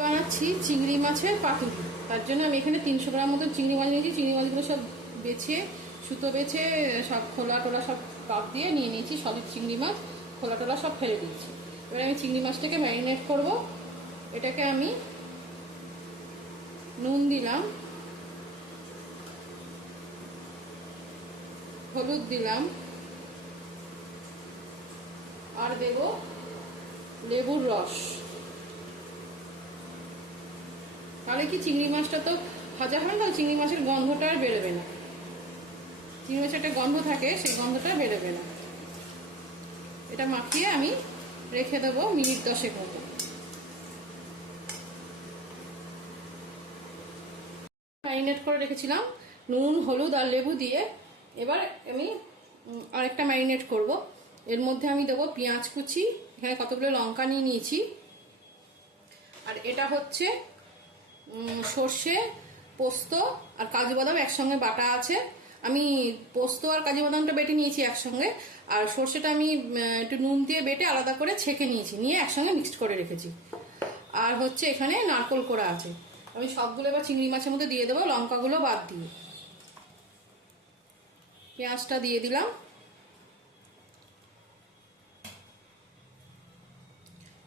বানাচ্ছি চিংড়ি মাছের পাতুরি। তার জন্য আমি এখানে 300 গ্রাম মতো চিংড়ি মাছ নিয়েছি। চিংড়ি মাছগুলো সব বেছে, সুতো বেছে, সব খোলা টোলা সব পাক দিয়ে নিয়ে নিয়েছি। সলিড চিংড়ি মাছ খোলা টোলা সব ফেলে দিয়েছি। এবার আমি চিংড়ি মাছটাকে ম্যারিনেট করব। এটাকে আমি নুন দিলাম, হলুদ দিলাম, আর দেব লেবুর রস। তাহলে কি চিংড়ি মাছটা তো ভাজা হয় না, চিংড়ি মাছের গন্ধটা আর বেরোবে না। চিংড়ি মাছের একটা গন্ধ থাকে, সেই গন্ধটা বেরোবে না। এটা মাখিয়ে আমি রেখে দেবো মিনিট 10 মতো। ম্যারিনেট করে রেখেছিলাম নুন, হলুদ আর লেবু দিয়ে। এবার আমি আরেকটা ম্যারিনেট করব। এর মধ্যে আমি দেবো পেঁয়াজ কুচি, এখানে কতগুলো লঙ্কা নিয়ে নিয়েছি। আর এটা হচ্ছে সর্ষে, পোস্ত আর কাজু বাদাম একসঙ্গে বাটা আছে। আমি পোস্ত আর কাজু বাদামটা বেটে নিয়েছি একসঙ্গে, আর সর্ষেটা আমি একটু নুন দিয়ে বেটে আলাদা করে ছেঁকে নিয়েছি, নিয়ে একসঙ্গে মিক্সড করে রেখেছি। আর হচ্ছে এখানে নারকোল কোড়া আছে। আমি সবগুলো এবার চিংড়ি মাছের মধ্যে দিয়ে দেবো, লঙ্কাগুলো বাদ দিয়ে। পেঁয়াজটা দিয়ে দিলাম,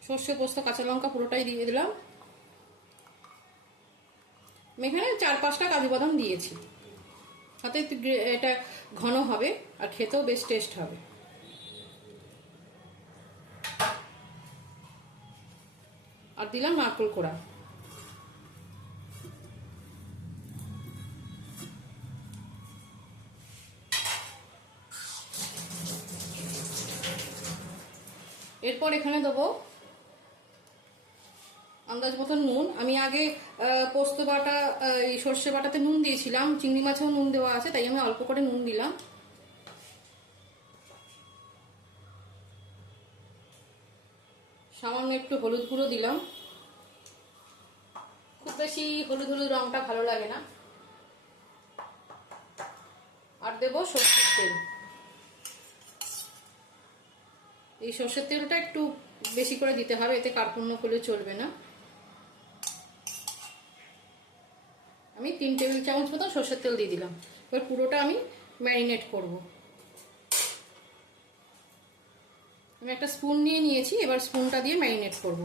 সর্ষে, পোস্ত, কাঁচা লঙ্কা পুরোটাই দিয়ে দিলাম। আমি এখানে 4-5টা কাজু বাদাম দিয়েছি, সাথে এটা ঘন হবে আর খেতেও বেশ টেস্ট হবে। আর দিলাম নারকেল কোড়া। এরপর এখানে দেবো আন্দাজ মতন নুন। আমি আগে পোস্ত বাটা, এই সর্ষে বাটাতে নুন দিয়েছিলাম, চিংড়ি মাছেও নুন দেওয়া আছে, তাই আমি অল্প করে নুন দিলাম। সামান্য একটু হলুদ গুঁড়ো দিলাম, খুব বেশি হলুদ হলুদ রংটা ভালো লাগে না। আর দেবো সর্ষের তেল। এই সর্ষের তেলটা একটু বেশি করে দিতে হবে, এতে কার্পণ্য করলে চলবে না। আমি 3 টেবিল চামচ মতো সর্ষের তেল দিয়ে দিলাম। এবার পুরোটা আমি ম্যারিনেট করব। আমি একটা স্পুন নিয়ে নিয়েছি, এবার স্পুনটা দিয়ে ম্যারিনেট করব।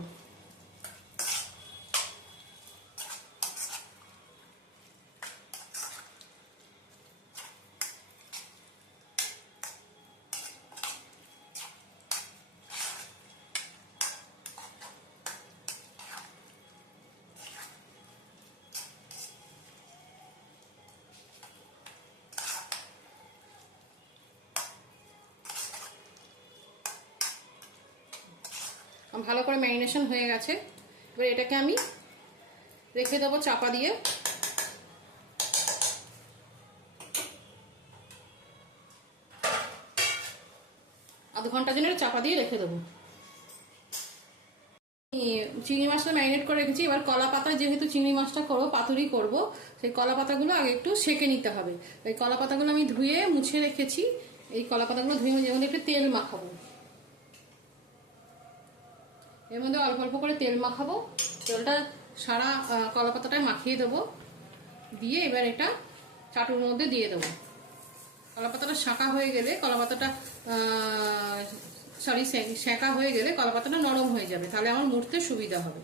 ভালো করে ম্যারিনেশন হয়ে গেছে। এবার এটাকে আমি রেখে দেবো চাপা দিয়ে। আধ ঘন্টার জন্য চাপা দিয়ে রেখে দেবো। চিংড়ি মাছটা ম্যারিনেট করে রেখেছি। এবার কলা পাতা, যেহেতু চিংড়ি মাছটা করবো, পাতুরি করব, সেই কলা পাতাগুলো আগে একটু সেঁকে নিতে হবে। এই কলা পাতাগুলো আমি ধুয়ে মুছে রেখেছি। এই কলা পাতাগুলো ধুয়ে যেমন একটু তেল মাখাবো, এর মধ্যে অল্প অল্প করে তেল মাখাবো। তেলটা সারা কলা পাতাটায় মাখিয়ে দেবো, দিয়ে এবার এটা চাটুর মধ্যে দিয়ে দেবো। কলা পাতাটা শাঁকা হয়ে গেলে, কলা পাতাটা সেঁকা হয়ে গেলে কলা পাতাটা নরম হয়ে যাবে, তাহলে আমার মুড়তে সুবিধা হবে।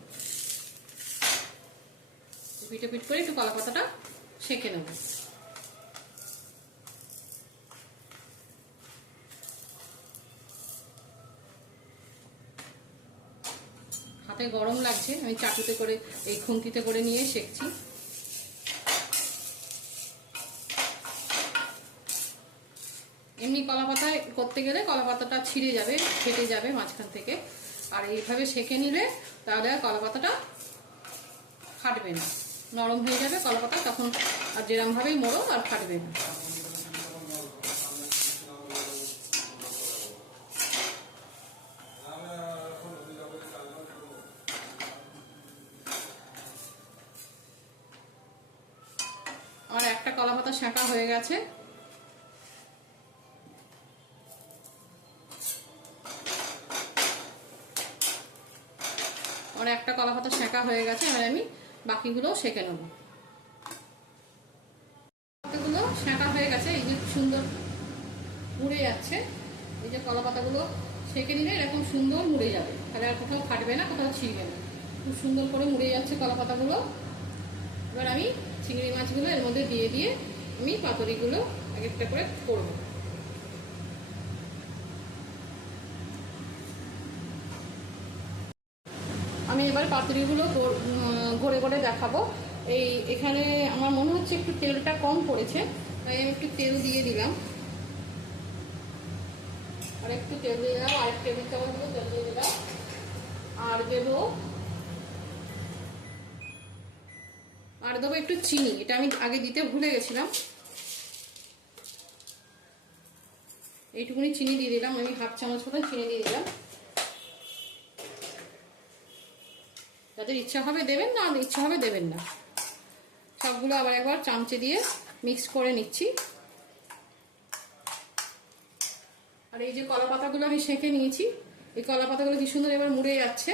পিঠে পিঠ করে একটু কলা পাতাটা সেঁকে নেব। হাতে গরম লাগছে, আমি চাটুতে করে, এই খুন্তিতে করে নিয়ে সেঁকছি। এমনি কলা পাতায় করতে গেলে কলা পাতাটা ছিঁড়ে যাবে, ফেটে যাবে মাঝখান থেকে। আর এইভাবে সেঁকে নিলে তাহলে কলা পাতাটা ফাটবে না, নরম হয়ে যাবে কলা পাতা, তখন আর যেরকমভাবেই মোড়ো আর ফাটবে না। আমার একটা কলা পাতা সেঁকা হয়ে গেছে। আমার একটা কলা পাতা সেঁকা হয়ে গেছে, এবার আমি বাকিগুলো সেঁকে নেব। পাতাগুলো সেঁকা হয়ে গেছে, এই যে সুন্দর মুড়ে যাচ্ছে। এই যে কলা পাতাগুলো সেঁকে নিলে এরকম সুন্দর মুড়ে যাবে, তাহলে আর কোথাও ফাটবে না, কোথাও ছিঁড়বে না, খুব সুন্দর করে মুড়ে যাচ্ছে কলা পাতাগুলো। এবার আমি চিংড়ি মাছগুলো এর মধ্যে দিয়ে দিয়ে আমি পাতুরিগুলো এক একটা করে করবো। আমি এবার পাতুরিগুলো গড়ে গড়ে দেখাবো। এখানে আমার মনে হচ্ছে একটু তেলটা কম পড়েছে, তাই আমি একটু তেল দিয়ে দিলাম, আর একটু তেল দিয়ে দিলাম, আর টেবিল চামচগুলো তেল দিয়ে দিলাম। আর দেবো একটু চিনি, এটা আমি আগে দিতে ভুলে গেছিলাম। এইটুকুনি চিনি দিয়ে দিলাম, আমি হাফ চামচ মতন চিনি দিয়ে দিলাম। যাদের ইচ্ছা হবে দেবেন, না ইচ্ছা হবে দেবেন না। সবগুলো আবার একবার চামচে দিয়ে মিক্স করে নিচ্ছি। আর এই যে কলা পাতাগুলো আমি সেঁকে নিয়েছি, এই কলা পাতাগুলো কি সুন্দর এবার মুড়ে যাচ্ছে।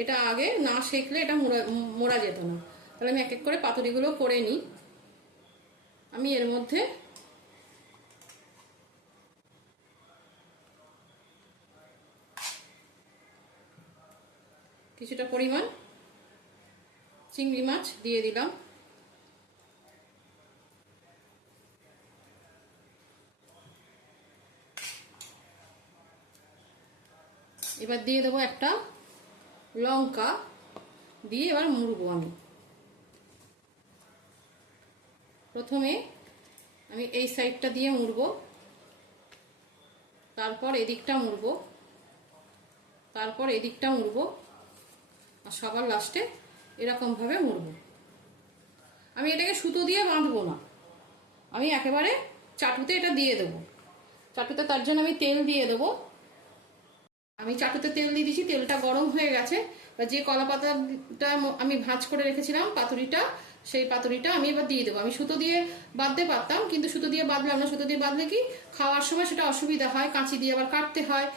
এটা আগে না সেঁকলে এটা মোড়া যেত না। তাহলে আমি এক এক করে পাতুরিগুলো করে নিই। আমি এর মধ্যে কিছুটা পরিমাণ চিংড়ি মাছ দিয়ে দিলাম। এবার দিয়ে দেবো একটা লঙ্কা, দিয়ে এবার মুড়বো। আমি প্রথমে আমি এই সাইডটা দিয়ে মুড়বো, তারপর এদিকটা মুড়বো, তারপর এদিকটা মুড়বো, আর সবার লাস্টে এরকমভাবে মুড়বো। আমি এটাকে সুতো দিয়ে বাঁধবো না, আমি একেবারে চাটুতে এটা দিয়ে দেবো। চাটুতে তার জন্য আমি তেল দিয়ে দেবো। আমি চাটুতে তেল দিয়ে দিচ্ছি, তেলটা গরম হয়ে গেছে। যে কলা পাতাটা আমি ভাঁজ করে রেখেছিলাম পাতুরিটা, সেই পাতুরিটা আমি এবার দিয়ে দেবো। আমি সুতো দিয়ে বাঁধতে পারতাম, কিন্তু সুতো দিয়ে বাঁধলাম না। সুতো দিয়ে বাঁধলে কি খাওয়ার সময় সেটা অসুবিধা হয়, কাঁচি দিয়ে আবার কাটতে হয়,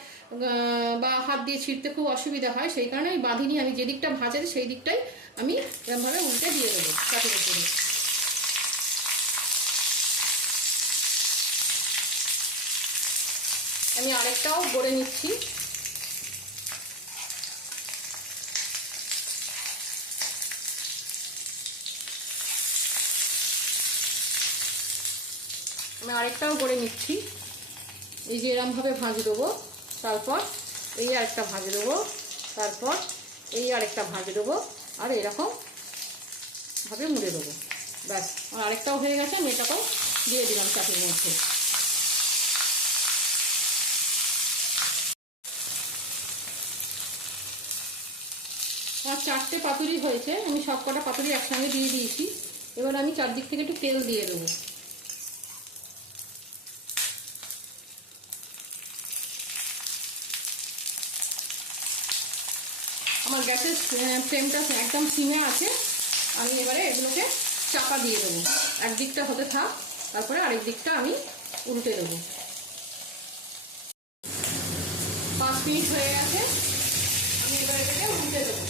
বা হাত দিয়ে ছিঁড়তে খুব অসুবিধা হয়। সেই কারণে আমি বাঁধিনি, আমি যে দিকটা ভাজাতে সেই দিকটাই আমি এরকমভাবে উল্টে দিয়ে দেবো চাটুর উপরে। আমি আরেকটাও গড়ে নিচ্ছি। আমি আরেকটাও করে নিচ্ছি। এই যে এরমভাবে ভাঁজ দেবো, তারপর এই আরেকটা ভাঁজ দেবো, তারপর এই আরেকটা ভাঁজ দেবো, আর এরকম ভাবে মুড়ে দেবো। ব্যাস, আমার আরেকটাও হয়ে গেছে। আমি এটাকেও দিয়ে দিলাম চাটুর মধ্যে। আমার 4টে পাতুরি হয়েছে, আমি সব কটা পাতুরি একসঙ্গে দিয়ে দিয়েছি। এবার আমি চারদিক থেকে একটু তেল দিয়ে দেবো। আমার গ্যাসের ফ্লেমটা একদম সিমে আছে। আমি এবারে এগুলোকে চাপা দিয়ে দেবো, একদিকটা হতে থাক, তারপরে আরেক দিকটা আমি উল্টে দেবো। 5 মিনিট হয়ে গেছে, আমি এবার এটাকে উল্টে দেবো।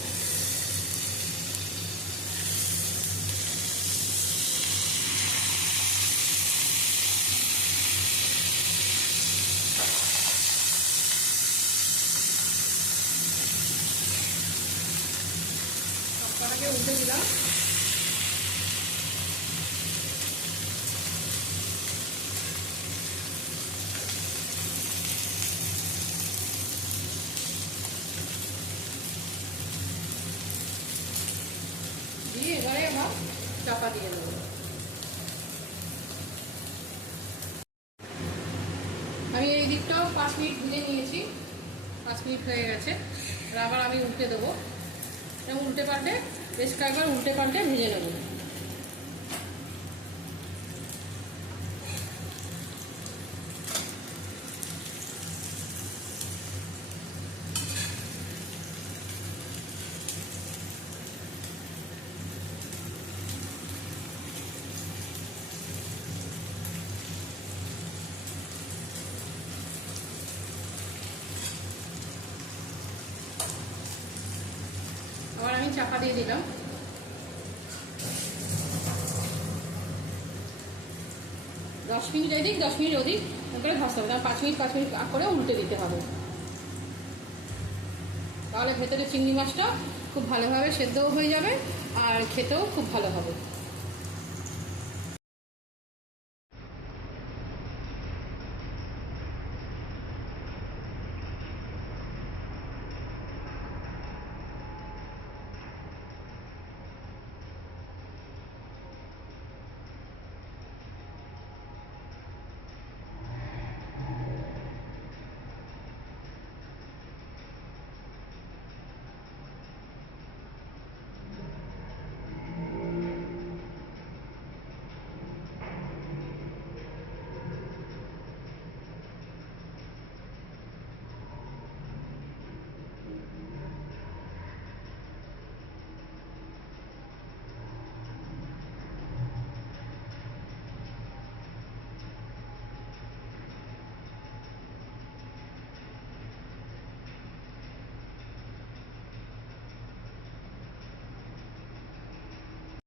সবটাকে উল্টে দিলাম। দিয়ে এবারে আমার চাপা দিয়ে দেবো। আমি এই দিকটাও 5 মিনিট ভেজে নিয়েছি। 5 মিনিট হয়ে গেছে, আবার আমি উল্টে দেবো। উল্টে পাল্টে বেশ কয়েকবার উল্টে পাল্টে ভেজে নেব। আমি চাপা দিয়ে দিলাম। দশ মিনিট এদিক 10 মিনিট ওদিক করে ভাজতে হবে, 5 মিনিট করে উল্টে দিতে হবে। তাহলে ভেতরে চিংড়ি মাছটা খুব ভালোভাবে সেদ্ধও হয়ে যাবে আর খেতেও খুব ভালো হবে।